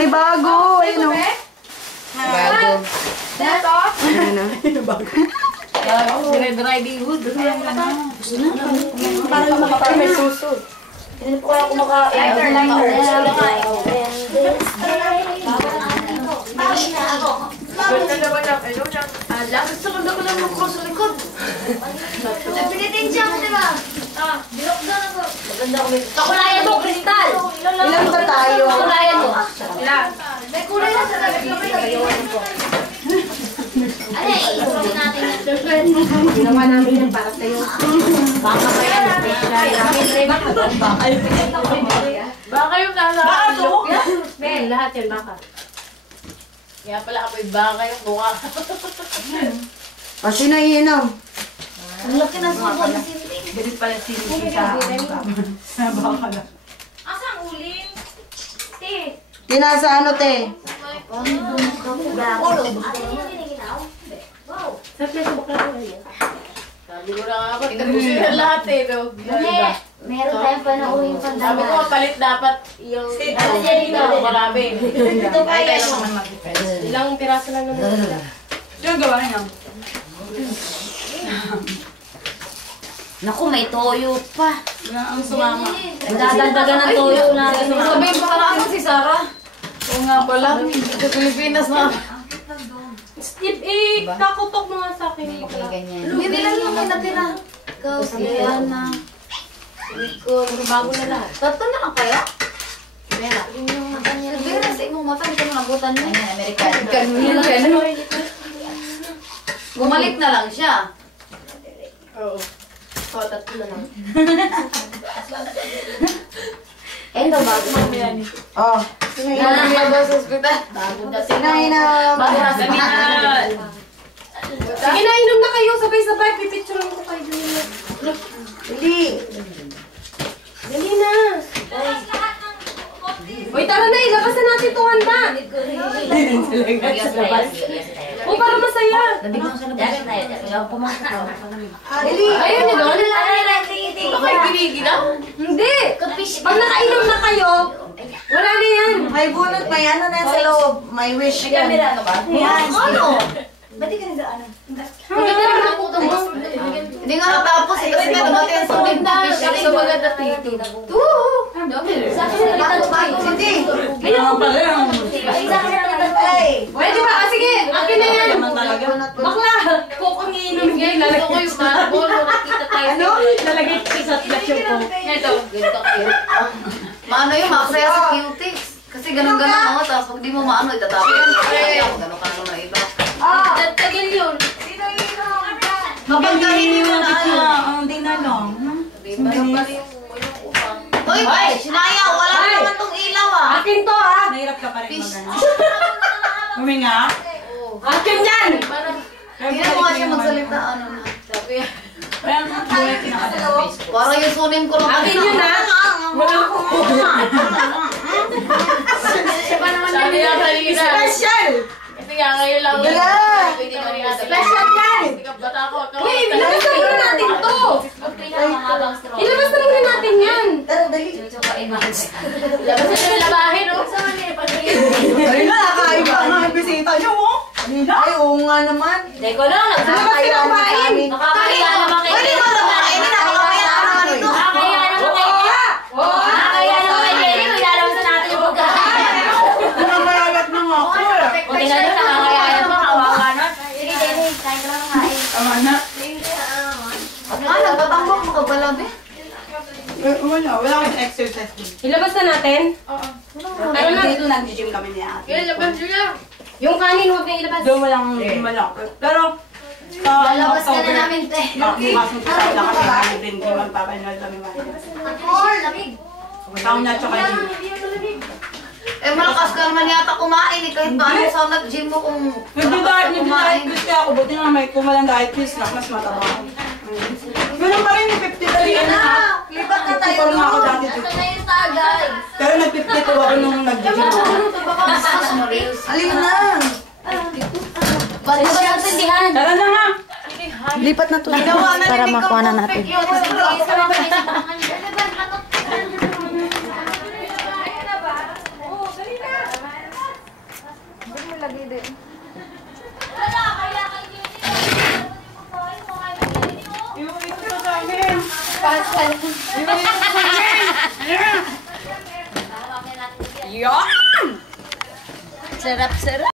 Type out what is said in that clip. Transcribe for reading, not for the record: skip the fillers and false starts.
May bago. Ayun o. Bago. Ito? Ayun o. Riding hood. Parang may suso. Hindi po kaya kumakain. Ganda naman ang ano niya. Gusto ko lang ng cross sa likod. Pinitensya mo, di ba? Bilok na ako. Maganda ko. Pakulayan mo, Kristal! Ilan ba tayo? Pakulayan mo. Ilan? May kulay na sa dagat. Ano eh, isolin natin yan. Ginawa namin yan para sa'yo. Baka ba yan? Baka yung nasa... Ben, lahat yan baka. Kaya pala apoy baka yung buka. Sino iinom? Ang laki ng subo na sinting. Ganit pala sinisi sa baka lang. Asang uling? Te. Tinasa ano, te? Sa pleso bakla ko yan. Sabi ko na nga ba, inabusin na lahat eh. No? Meron tayong panauhin Sabi ko, pandaman. palit dapat yung... Ano dyan dito? Marami. Ito pa yan. Ilang piraso lang naman. Yung gawa niya. Naku, may toyo pa. Ang sumama. Dadagdagan ng toyo natin. Sabihin pa lang si Sarah. Oo nga pala. Sa Pilipinas na. Steve, kakutok mo nga sa akin. Hindi lang yung may natira. Ikaw, kaya na. Bago na lahat. Tatlo na lang kaya? Mera. Yun yung mata niya. Nagbiras sa imong mata, hindi ka nagutan mo. Ayan, Amerikano. Bumalik na lang siya. Oo. So, tatlo na lang. Ito, bago mo yan. Oh. Nangyay ba sa ospital? Bago na Sino iinom? Bago na sa ospital. Sige na, inom na kayo. Sabay-sabay. Pipicturean ko kayo. Hindi. Dali na. Uy, tara na. Ilabas na natin ito handa. O, para masaya. Dali. Ayun nyo doon. Baka yung ginigilaw? Hindi. Pag nakainom na kayo, wala na yan. May bunot, may ano na yan sa loob. May wish yan. Ano ba? Yan. Ano? Maganda naman ang puto mo. Hindi nga natapos eh. Kasi nga namatay ang sulit na. Sa maganda tito. Sa akin na litan tayo. Hindi. Ayun pala yan. Sa akin na litan tayo. Ay. Pwede ba? Sige, akin na yan. Bakla. Kukong iinom ngayon. Lalagay ko yung marble. Nakita tayo. Ano? Lalagay ko sa plasyo ko. Ito. Ganito cute. Maano yung maksaya sa cuties. Kasi ganun-ganun ako. Tapos pag di mo maano, itatapos. Ganun-ganun na iba. Tagal yun. Mapagkainin mo na ano. Hindi na lang. Diba? Yung upang. Uy! Sinaya! Wala Ay! naman tong ilaw ah! Akin to ha. Nahirap ka pa rin Fish. Huminga? Akin yan. Hindi na mo nga siya magsalita. Ano na? Sabi parang yung sunim ko lang. Akin yun ha. Wala ko. Sabi nga kanina. Special! Kasi nga ngayon lang. Wala. Pwede mo rin natin. Special yan. Hindi ka bata ko. Uy, ilabas na muna natin to. Ilabas na muna natin yan. Tara, dali. Labas na yung labahin, oh. Ay na, nakaiba nga ang bisita niyo, oh. Ay, oo nga naman. Teko lang, Nakakaya naman sa amin. nakakaya naman kayo. Pwede mo na makainin. Nakakaya naman ito. Nakakaya naman kayo. Nakakaya naman kayo. Ilalabas na natin yung pagkain. Namayagat na nga ako, eh. O tingnan nyo, nakakaya naman. Kawawa na. Sige, Denny, kain ka lang kain. Tama na. Nagpatambok mo ka pala, be. Wala akong exercise. Ilabas na natin. Pero dito nag-gym kami ni ate. Labas nyo. Yung kanin, huwag na ilabas. Doon walang. Pero, Lalabas ka na namin, te. Masusunod na kami ng hindi magpapanol kami mga. Akor, lamig. Taong na tsaka gym. Eh, malakas ka naman yata kumain eh. Kahit paano sa nag-gym mo kung Nag-diet quiz kaya ako. Buti nga may kumalang diet quiz lang. Mas mataba. Ganun pa rin, 53 and a half. Lipat na tayo Parang ako doon. dati. Asa na yung tagay? Pero nag-52 ako nung nag-gym ako. Alin na. Ba't ba natindihan? Tara na nga! Lipat na to para makuha na natin. Yan! Sarap, sarap.